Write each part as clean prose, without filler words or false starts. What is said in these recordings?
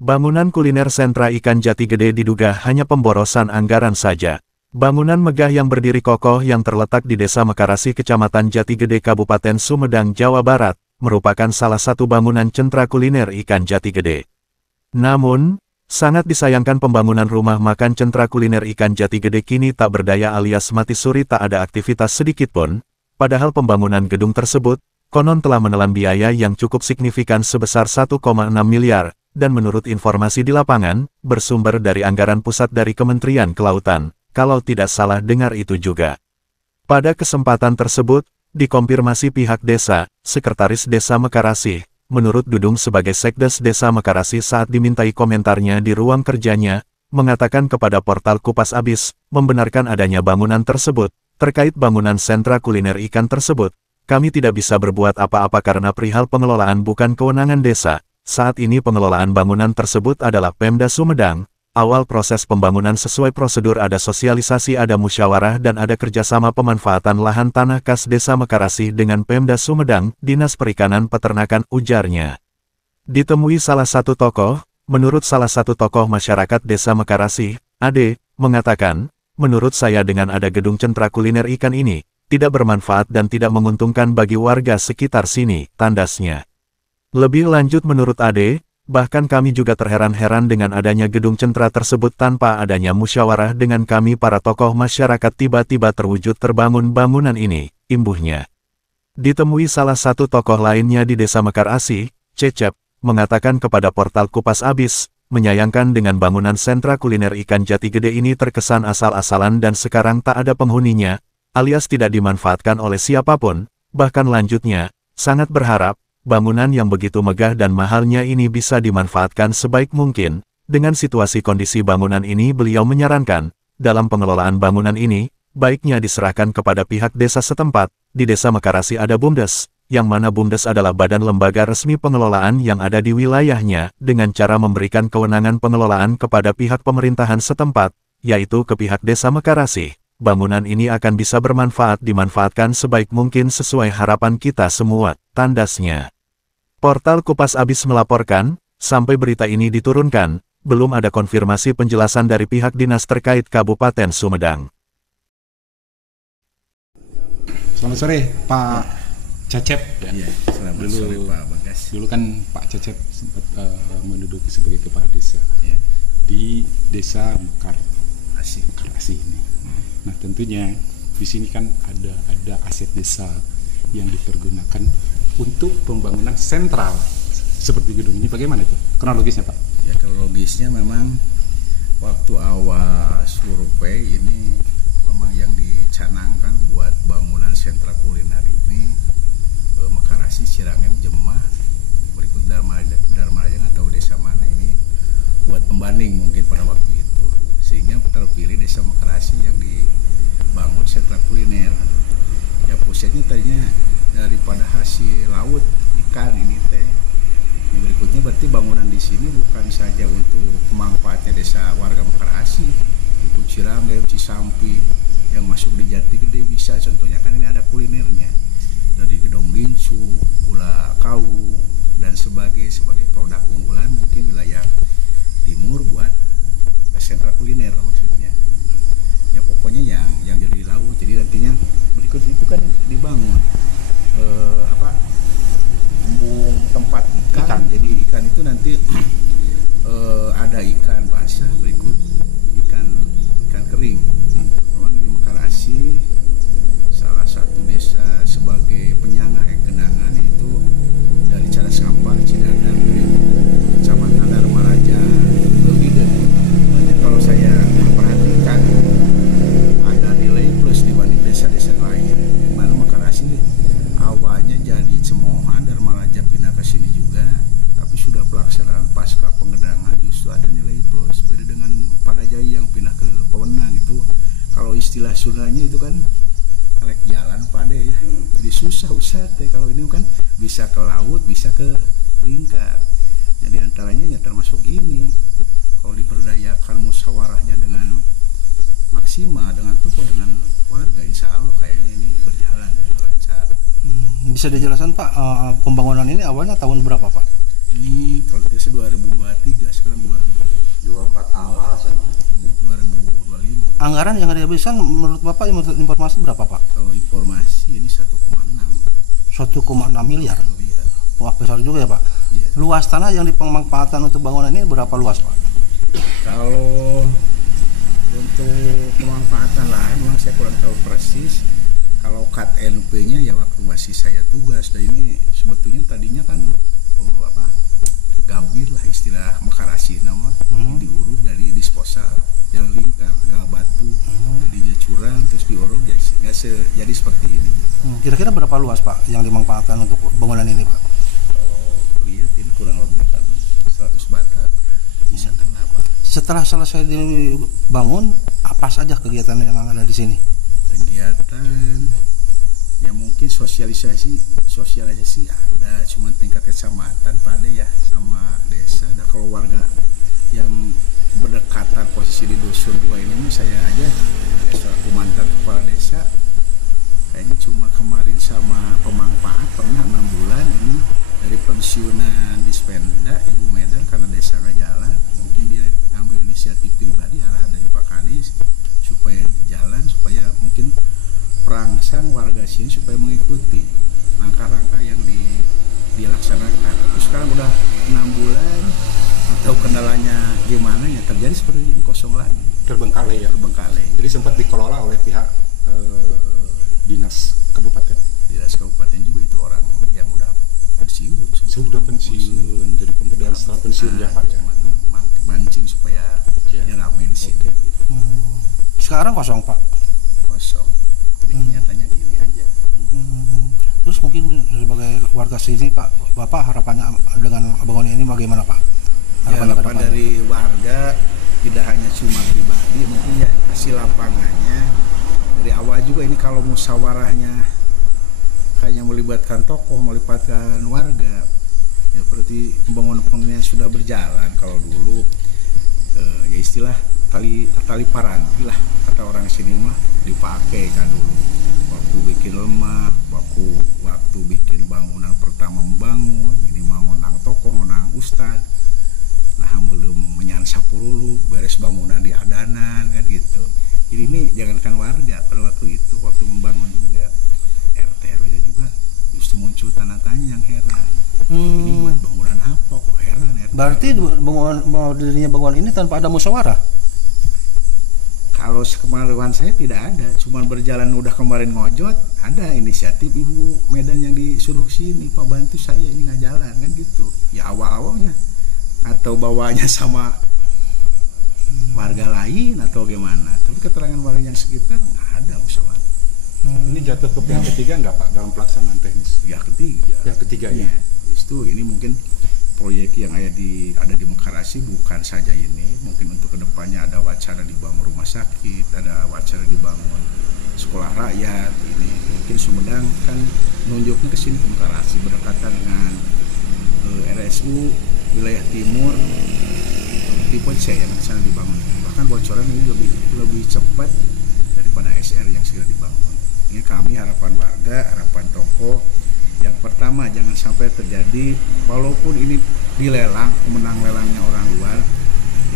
Bangunan kuliner sentra ikan jati gede diduga hanya pemborosan anggaran saja. Bangunan megah yang berdiri kokoh yang terletak di Desa Mekarasi, Kecamatan Jati Gede, Kabupaten Sumedang, Jawa Barat, merupakan salah satu bangunan sentra kuliner ikan jati gede. Namun, sangat disayangkan pembangunan rumah makan sentra kuliner ikan jati gede kini tak berdaya alias mati suri, tak ada aktivitas sedikitpun, padahal pembangunan gedung tersebut konon telah menelan biaya yang cukup signifikan sebesar 1,6 miliar. Dan menurut informasi di lapangan, bersumber dari anggaran pusat dari Kementerian Kelautan, kalau tidak salah dengar itu juga. Pada kesempatan tersebut, dikonfirmasi pihak desa, Sekretaris Desa Mekarasi, menurut Dudung sebagai Sekdes Desa Mekarasi saat dimintai komentarnya di ruang kerjanya, mengatakan kepada portal Kupas Abis, membenarkan adanya bangunan tersebut, terkait bangunan sentra kuliner ikan tersebut, kami tidak bisa berbuat apa-apa karena perihal pengelolaan bukan kewenangan desa. Saat ini pengelolaan bangunan tersebut adalah Pemda Sumedang. Awal proses pembangunan sesuai prosedur, ada sosialisasi, ada musyawarah dan ada kerjasama pemanfaatan lahan tanah kas Desa Mekarasi dengan Pemda Sumedang, Dinas Perikanan Peternakan, ujarnya. Ditemui salah satu tokoh, menurut salah satu tokoh masyarakat Desa Mekarasi, Ade, mengatakan, menurut saya dengan ada gedung sentra kuliner ikan ini, tidak bermanfaat dan tidak menguntungkan bagi warga sekitar sini, tandasnya. Lebih lanjut menurut Ade, bahkan kami juga terheran-heran dengan adanya gedung sentra tersebut tanpa adanya musyawarah dengan kami para tokoh masyarakat tiba-tiba terwujud terbangun bangunan ini, imbuhnya. Ditemui salah satu tokoh lainnya di Desa Mekarasi, Cecep, mengatakan kepada portal Kupas Abis, menyayangkan dengan bangunan sentra kuliner ikan jati gede ini terkesan asal-asalan dan sekarang tak ada penghuninya, alias tidak dimanfaatkan oleh siapapun, bahkan lanjutnya, sangat berharap, bangunan yang begitu megah dan mahalnya ini bisa dimanfaatkan sebaik mungkin. Dengan situasi kondisi bangunan ini beliau menyarankan, dalam pengelolaan bangunan ini, baiknya diserahkan kepada pihak desa setempat. Di Desa Mekarasi ada BUMDes, yang mana BUMDes adalah badan lembaga resmi pengelolaan yang ada di wilayahnya, dengan cara memberikan kewenangan pengelolaan kepada pihak pemerintahan setempat, yaitu ke pihak Desa Mekarasi. Bangunan ini akan bisa dimanfaatkan sebaik mungkin sesuai harapan kita semua, tandasnya. Portal Kupas Abis melaporkan, sampai berita ini diturunkan, belum ada konfirmasi penjelasan dari pihak dinas terkait Kabupaten Sumedang. Selamat sore, Pak Cecep. Ya, selamat sore Pak Bagas. Dulu kan Pak Cecep sempat menduduki sebagai kepala desa di Desa Mekarasi ini. Nah, tentunya di sini kan ada aset desa yang dipergunakan untuk pembangunan sentral seperti gedung ini. Bagaimana itu kronologisnya, Pak? Ya, kronologisnya memang waktu awal survei ini memang yang dicanangkan buat bangunan sentra kuliner ini Mekarasi, Cirangem, Jemah, berikut Darmarajang atau desa mana ini buat pembanding mungkin pada waktu itu, sehingga terpilih Desa Mekarasi yang dibangun sentra kuliner. Ya, pusatnya tadinya daripada hasil laut ikan ini teh. Yang berikutnya berarti bangunan di sini bukan saja untuk manfaatnya desa warga Mekarasi, untuk Cirangem, Cisampi yang masuk di Jati Gede bisa, contohnya kan ini ada kulinernya dari gedong lincu, ula kau dan sebagai produk unggulan mungkin wilayah timur buat sentra kuliner maksudnya. Ya pokoknya yang jadi laut, jadi nantinya berikut itu kan dibangun embung tempat ikan. Jadi ikan itu nanti ada ikan basah, berikut ikan kering. Memang ini Mekarasi salah satu desa sebagai penyangga genangan itu dari Cara Sampah, Cidadang, Kecamatan Darmaraja, Leuwiden. Kalau saya perhatikan ada nilai plus dibanding desa-desa lain. Di mana Mekarasi awalnya jadi cemohan, Darmaraja pindah ke sini juga, tapi sudah pelaksanaan pasca pengedangan justru ada nilai plus. Beda dengan Padajaya yang pindah ke Pewenang itu, kalau istilah Sundanya itu kan elek jalan Pade ya. Jadi susah usah teh. Kalau ini kan bisa ke laut, bisa ke lingkar. Nah, di antaranya ya termasuk ini. Kalau diperdayakan musyawarahnya dengan maksimal dengan tokoh dengan warga, insya Allah kayaknya ini berjalan dengan lancar. Bisa dijelaskan Pak, pembangunan ini awalnya tahun berapa Pak? Ini kalau tidak 2023 sekarang 2024 awal sana. 2025. Anggaran yang dihabiskan menurut Bapak, menurut informasi berapa Pak? Kalau informasi ini 1,6 miliar. miliar. Wah, besar juga ya Pak. Iya. Luas tanah yang dipemanfaatkan untuk bangunan ini berapa luas Pak? Kalau untuk pemanfaatan lahan memang saya kurang tahu persis. Kalau cut NP-nya ya waktu masih saya tugas, dan ini sebetulnya tadinya kan gawir lah istilah Mekarasi nama, diuruk dari disposal yang lingkar Tegal Batu, tadinya curang terus diuruk nggak jadi seperti ini. Kira-kira berapa luas Pak yang dimanfaatkan untuk bangunan ini Pak? Lihat ini kurang lebih kan 100 bata bisa kena Pak. Setelah selesai dibangun, apa saja kegiatan yang ada di sini? Kegiatan ya mungkin sosialisasi ada, cuma tingkat kecamatan pada ya sama desa. Dan kalau warga yang berdekatan posisi di dusun 2 ini saya aja selaku mantan kepala desa, kayaknya cuma kemarin sama pemanfaat pernah 6 bulan ini dari pensiunan Dispenda Ibu Medan karena desa nggak jalan, mungkin dia ngambil inisiatif pribadi arahan dari Pak Kadis supaya jalan, supaya mungkin perangsang warga sini supaya mengikuti langkah-langkah yang dilaksanakan. Terus sekarang udah 6 bulan atau kendalanya gimana ya terjadi seperti ini, kosong lagi, Terbengkalai ya. Terbengkalai. Jadi sempat dikelola oleh pihak dinas kabupaten. Dinas kabupaten juga itu orang yang udah pensiun. Sudah pensiun, jadi pemberdayaan setelah pensiun ya Pak. Mancing supaya ya ramai di sini. Sekarang kosong Pak? Kosong. Ini kenyataannya gini aja. Terus mungkin sebagai warga sini Pak, Bapak harapannya dengan bangunan ini bagaimana Pak? Harapan dari warga tidak hanya cuma pribadi, mungkin ya hasil lapangannya dari awal juga. Ini kalau musyawarahnya hanya melibatkan tokoh, melibatkan warga, ya seperti pembangunan sudah berjalan. Kalau dulu ya istilah tali paranti lah kata orang sini mah dipakai kan dulu waktu bikin lemah, waktu bikin bangunan pertama membangun ini nang tokoh nang ustad, nah belum menyan sapurulu beres bangunan di adanan kan gitu. Jadi ini jangankan warga, pada waktu itu waktu membangun juga RT RW juga justru muncul tanda tanya yang heran. Ini buat bangunan apa kok heran RT. Berarti berdirinya bangunan ini tanpa ada musyawarah? Kalau sekemaruan saya tidak ada, cuman berjalan udah kemarin ngojot, ada inisiatif Ibu Medan yang disuruh sini, Pak bantu saya ini nggak jalan kan gitu. Ya awal-awalnya atau bawanya sama warga lain atau gimana. Tapi keterangan warga yang sekitar nggak ada musyawarah. Ini jatuh ke pihak ketiga nggak Pak dalam pelaksanaan teknis? Pihak ketiga. Pihak ketiga ya. Itu ini mungkin proyek yang ada di Mekarasi bukan saja ini, mungkin untuk kedepannya ada wacana dibangun rumah sakit, ada wacana dibangun sekolah rakyat. Ini mungkin Sumedang kan nunjuknya ke sini ke Mekarasi berdekatan dengan RSU wilayah timur tipe C yang sana dibangun. Bahkan bocoran ini lebih cepat daripada SR yang segera dibangun. Ini kami harapan warga, harapan tokoh. Yang pertama jangan sampai terjadi, walaupun ini dilelang, pemenang lelangnya orang luar,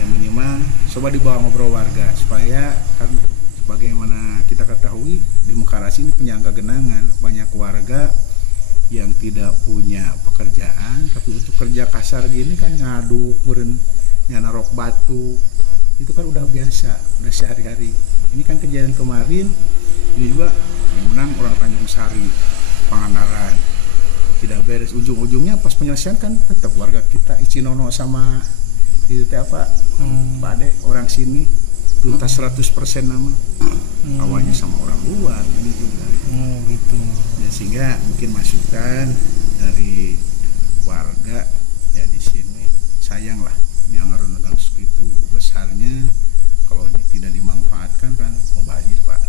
yang minimal coba dibawa ngobrol warga supaya kan bagaimana kita ketahui di Mekarasi ini penyangga genangan, banyak warga yang tidak punya pekerjaan tapi untuk kerja kasar gini kan ngaduk, meureun narok batu, itu kan udah biasa, udah sehari-hari. Ini kan kejadian kemarin ini juga yang menang orang Tanjung Sari, Pangandaran, tidak beres, ujung-ujungnya pas penyelesaian kan tetap warga kita Icinono sama itu apa Pak Ade orang sini tuntas 100% nama awalnya sama orang luar ini juga gitu. Ya, sehingga mungkin masukan dari warga ya di sini sayang lah ini anggaran dengan segitu besarnya kalau ini tidak dimanfaatkan kan mau banjir Pak.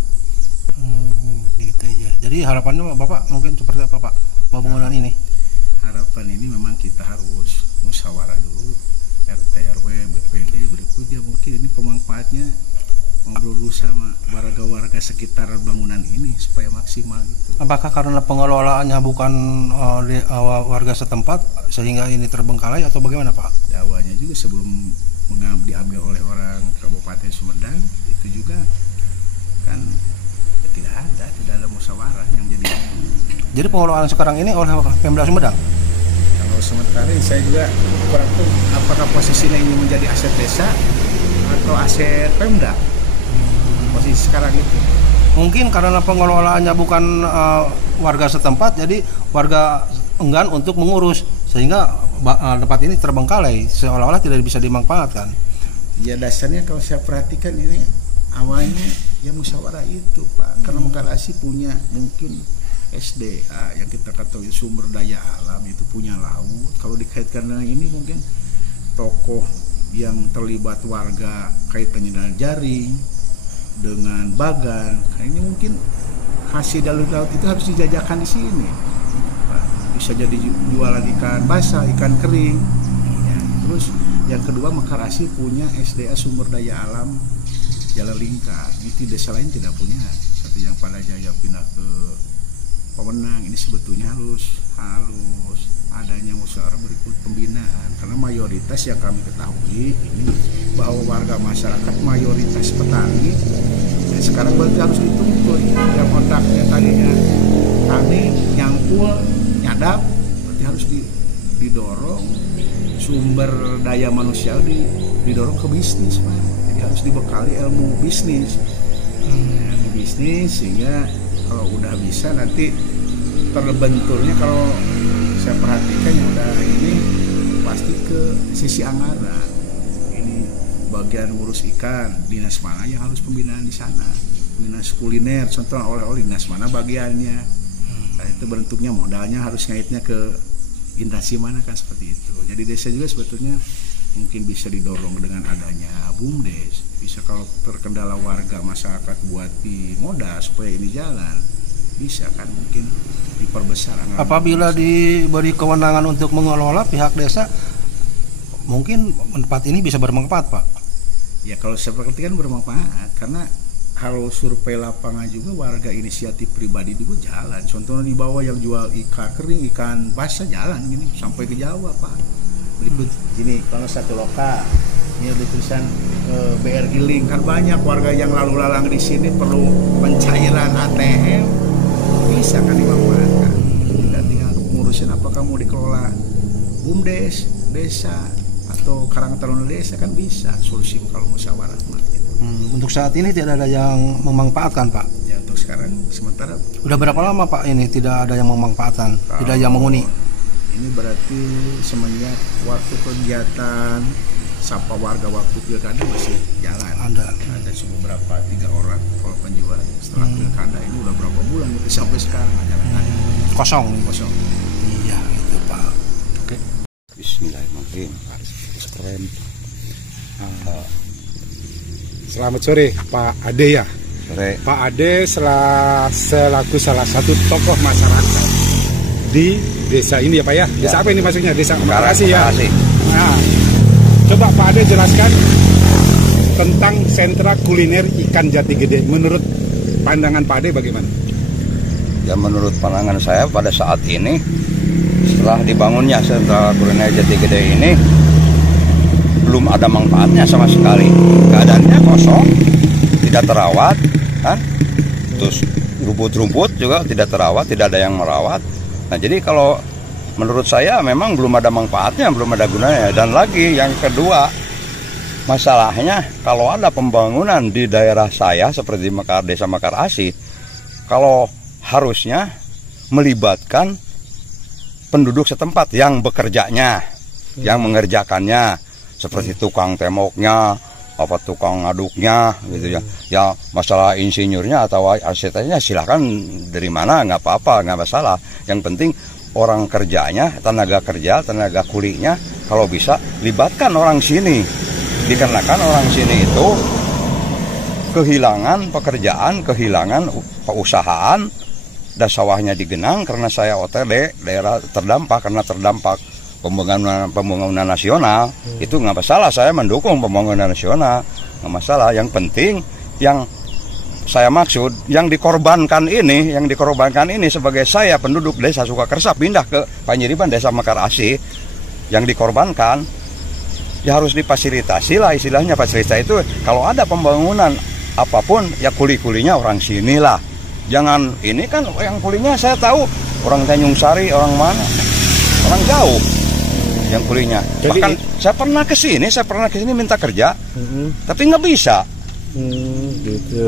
Gitu ya. Jadi harapannya Bapak mungkin seperti apa Pak? Bangunan ini? Harapan ini memang kita harus musyawarah dulu RT RW BPD berikutnya, mungkin ini pemanfaatnya ngobrol dulu sama warga-warga sekitar bangunan ini supaya maksimal itu. Apakah karena pengelolaannya bukan warga setempat sehingga ini terbengkalai atau bagaimana Pak? Awalnya juga sebelum diambil oleh orang Kabupaten Sumedang itu juga kan tidak ada musyawarah yang jadi. Jadi pengelolaan sekarang ini oleh Pemda Sumedang? Kalau sementara ini saya juga kurang tahu apakah posisinya ini menjadi aset desa atau aset Pemda. Posisi sekarang itu mungkin karena pengelolaannya bukan warga setempat, jadi warga enggan untuk mengurus sehingga tempat ini terbengkalai seolah-olah tidak bisa dimanfaatkan. Ya dasarnya kalau saya perhatikan ini awalnya ya musyawarah itu Pak, karena Mekarasi punya mungkin SDA yang kita ketahui sumber daya alam itu punya laut. Kalau dikaitkan dengan ini mungkin tokoh yang terlibat warga kaitannya dengan jaring, dengan bagan, ini mungkin hasil dari laut itu harus dijajakan di sini. Bisa jadi jualan ikan basah, ikan kering. Ya, terus yang kedua Mekarasi punya SDA sumber daya alam Jalan Lingkar. Itu desa lain tidak punya. Satu yang pada Jaya pindah ke Pemenang. Ini sebetulnya harus adanya musyawarah berikut pembinaan, karena mayoritas yang kami ketahui ini bahwa warga masyarakat mayoritas petani, dan sekarang berarti harus dituntut yang kontaknya tadinya tani nyangkul nyadap, berarti harus didorong sumber daya manusia didorong ke bisnis Pak. Jadi harus dibekali ilmu bisnis, ilmu bisnis sehingga kalau udah bisa nanti terbenturnya, kalau saya perhatikan yang udah ini pasti ke sisi anggaran. Ini bagian ngurus ikan, dinas mana yang harus pembinaan di sana, dinas kuliner contoh oleh dinas mana bagiannya. Nah, itu bentuknya modalnya harus ngaitnya ke instansi mana kan seperti itu. Jadi desa juga sebetulnya mungkin bisa didorong dengan adanya BUMDes, bisa kalau terkendala warga masyarakat buat di modal supaya ini jalan, bisa kan mungkin diperbesar. Apabila diberi kewenangan untuk mengelola pihak desa, mungkin tempat ini bisa bermanfaat Pak? Ya kalau seperti kan bermanfaat, karena kalau survei lapangan juga warga inisiatif pribadi juga jalan. Contohnya di bawah yang jual ikan kering, ikan basah jalan gini sampai ke Jawa Pak. Berikut ini kalau satu lokal ini ada tulisan BR Giling, kan banyak warga yang lalu lalang di sini perlu pencairan ATM, bisa kan dimanfaatkan. Tidak tinggal ngurusin apakah mau dikelola BUMDes desa atau Karang Taruna desa, kan bisa solusi kalau musyawarah. Untuk saat ini tidak ada yang memanfaatkan Pak? Ya untuk sekarang sementara. Udah berapa lama Pak ini tidak ada yang memanfaatkan, tidak ada yang menghuni? Ini berarti semenjak waktu kegiatan sapa warga waktu pilkada masih jalan. Ada cuma berapa 3 orang kalau penjual. Setelah pilkada ini udah berapa bulan itu sampai sekarang jalan. Kosong. Iya itu Pak. Oke. Bismillahirrahmanirrahim. Keren. Selamat sore Pak Ade ya. Sore. Pak Ade selaku salah satu tokoh masyarakat di desa ini ya Pak ya. Desa apa ini maksudnya? Desa Mekarasi ya. Nah, coba Pak Ade jelaskan tentang sentra kuliner ikan Jati Gede. Menurut pandangan Pak Ade bagaimana? Ya menurut pandangan saya pada saat ini setelah dibangunnya sentra kuliner Jati Gede ini belum ada manfaatnya sama sekali. Keadaannya kosong, tidak terawat, kan? Terus rumput-rumput juga tidak terawat, tidak ada yang merawat. Nah jadi kalau menurut saya memang belum ada manfaatnya, belum ada gunanya. Dan lagi yang kedua, masalahnya kalau ada pembangunan di daerah saya seperti desa Mekarasi, kalau harusnya melibatkan penduduk setempat yang bekerjanya, yang mengerjakannya, seperti tukang temoknya, apa tukang ngaduknya gitu ya. Ya masalah insinyurnya atau arsiteknya silahkan dari mana, nggak apa-apa, nggak masalah. Yang penting orang kerjanya, tenaga kerja, tenaga kulinya kalau bisa libatkan orang sini. Dikarenakan orang sini itu kehilangan pekerjaan, kehilangan perusahaan, dan sawahnya digenang karena saya OTD, daerah terdampak karena terdampak pembangunan nasional. Itu nggak masalah, saya mendukung pembangunan nasional, nggak masalah. Yang penting yang saya maksud, yang dikorbankan ini sebagai saya penduduk desa Sukakersa pindah ke Panjiriban desa Mekar Asih, yang dikorbankan ya harus difasilitasi lah, istilahnya fasilitas itu kalau ada pembangunan apapun ya kuli-kulinya orang sini lah. Jangan ini kan yang kulinya saya tahu orang Tanjung Sari, orang mana, orang jauh yang kulinya. Jadi, bahkan saya pernah ke sini minta kerja, tapi nggak bisa. Gitu.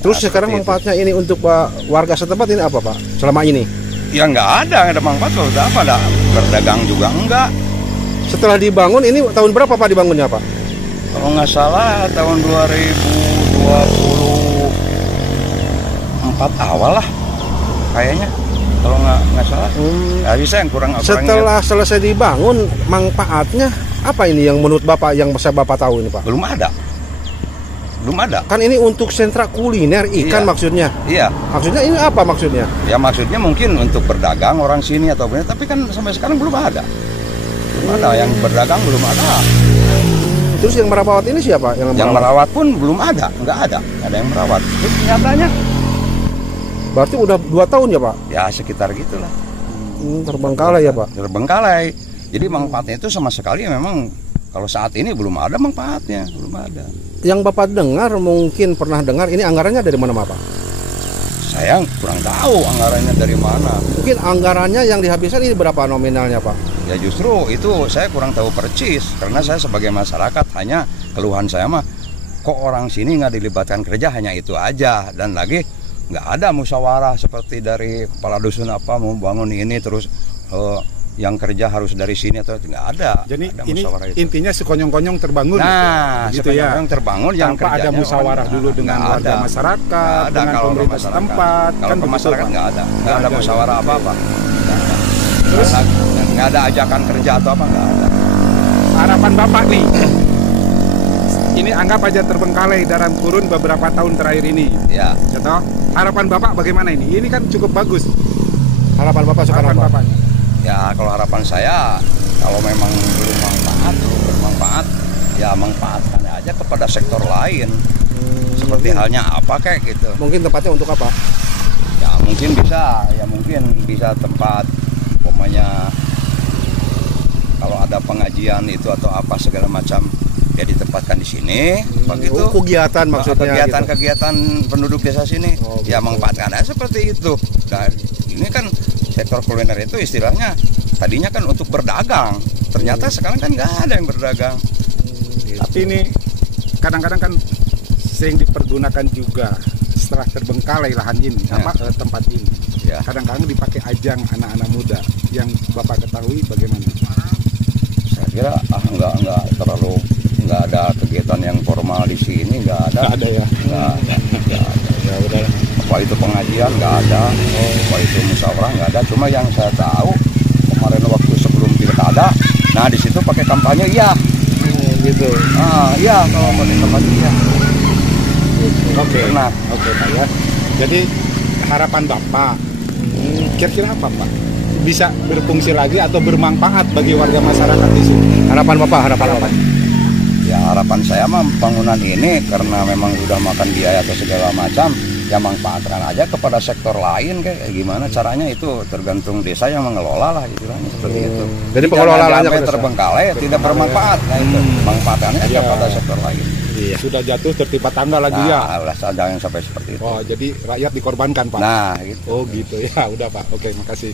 Terus sekarang manfaatnya ini untuk warga setempat ini apa Pak? Selama ini? Ya nggak ada manfaat. Kalau udah apa, ada berdagang juga enggak. Setelah dibangun ini tahun berapa Pak dibangunnya Pak? Kalau nggak salah tahun 2024 awal lah kayaknya. Kalau nggak salah. Nggak bisa yang kurang. Setelah selesai dibangun, manfaatnya apa ini yang menurut Bapak yang bisa Bapak tahu ini Pak? Belum ada. Kan ini untuk sentra kuliner ikan maksudnya. Iya. Maksudnya ini apa maksudnya? Ya maksudnya mungkin untuk berdagang orang sini atau benar, tapi kan sampai sekarang belum ada. Belum ada yang berdagang, belum ada. Terus yang merawat ini siapa? Yang merawat pun belum ada, nggak ada yang merawat. Terus nyatanya. Berarti udah 2 tahun ya Pak? Ya sekitar gitulah. Terbengkalai ya Pak? Terbengkalai. Jadi manfaatnya itu sama sekali memang kalau saat ini belum ada manfaatnya, belum ada. Yang Bapak dengar, mungkin pernah dengar, ini anggarannya dari mana Pak? Saya kurang tahu anggarannya dari mana. Mungkin anggarannya yang dihabiskan ini berapa nominalnya Pak? Ya justru itu saya kurang tahu persis, karena saya sebagai masyarakat hanya keluhan saya mah, kok orang sini nggak dilibatkan kerja, hanya itu aja. Dan lagi nggak ada musyawarah seperti dari kepala dusun apa mau bangun ini terus yang kerja harus dari sini atau nggak ada. Jadi ada ini itu. intinya sekonyong-konyong terbangun. Nah, gitu ya. Yang terbangun yang tanpa ada musyawarah dulu dengan warga masyarakat, dengan pemerintah setempat. Kalau ke masyarakat nggak ada musyawarah apa-apa. Terus nggak ada ajakan kerja atau apa, nggak ada. Harapan Bapak nih, ini anggap aja terbengkalai dalam kurun beberapa tahun terakhir ini. Ya. Contoh, harapan Bapak bagaimana ini? Ini kan cukup bagus. Harapan Bapak sekarang Harapan Bapak. Ya kalau harapan saya, kalau memang belum bermanfaat, ya manfaatkan aja kepada sektor lain. Seperti halnya apa kayak gitu. Mungkin tempatnya untuk apa? Ya mungkin bisa tempat, pokoknya kalau ada pengajian itu atau apa segala macam, ya ditempatkan di sini. Begitu. Kegiatan maksudnya. Kegiatan penduduk desa sini, ya manfaatkan aja seperti itu. Dan ini kan sektor kuliner itu istilahnya tadinya kan untuk berdagang, ternyata sekarang kan nggak ada yang berdagang. Tapi ini kadang-kadang kan sering dipergunakan juga setelah terbengkalai lahan ini, tempat ini. Ya. Kadang-kadang dipakai ajang anak-anak muda. Yang Bapak ketahui bagaimana? Saya kira nggak ada kegiatan yang formal di sini, nggak ada. Nggak ada ya? Nggak ada. Ya udah. Apa itu pengajian nggak ada, apa itu musyawarah nggak ada. Cuma yang saya tahu kemarin waktu sebelum pilkada, nah di situ pakai kampanye iya. Gitu. Iya kalau pakai kampanye iya. Oke. Nah, oke Pak ya. Jadi harapan Bapak, kira-kira apa Pak? Bisa berfungsi lagi atau bermanfaat bagi warga masyarakat di sini? Harapan Bapak. Ya harapan saya mah bangunan ini karena memang sudah makan biaya atau segala macam, ya manfaatkan aja kepada sektor lain kayak gimana caranya itu tergantung desa yang mengelola lah istilahnya seperti itu. Jadi pengelolaannya sampai terbengkalai tidak bermanfaat, nah itu manfaatkannya kepada sektor lain. Iya. Sudah jatuh tertimpa tangga lagi ya. Nah, ada yang sampai seperti itu. Oh, jadi rakyat dikorbankan Pak. Nah, gitu. Oh gitu ya, udah Pak. Oke, makasih.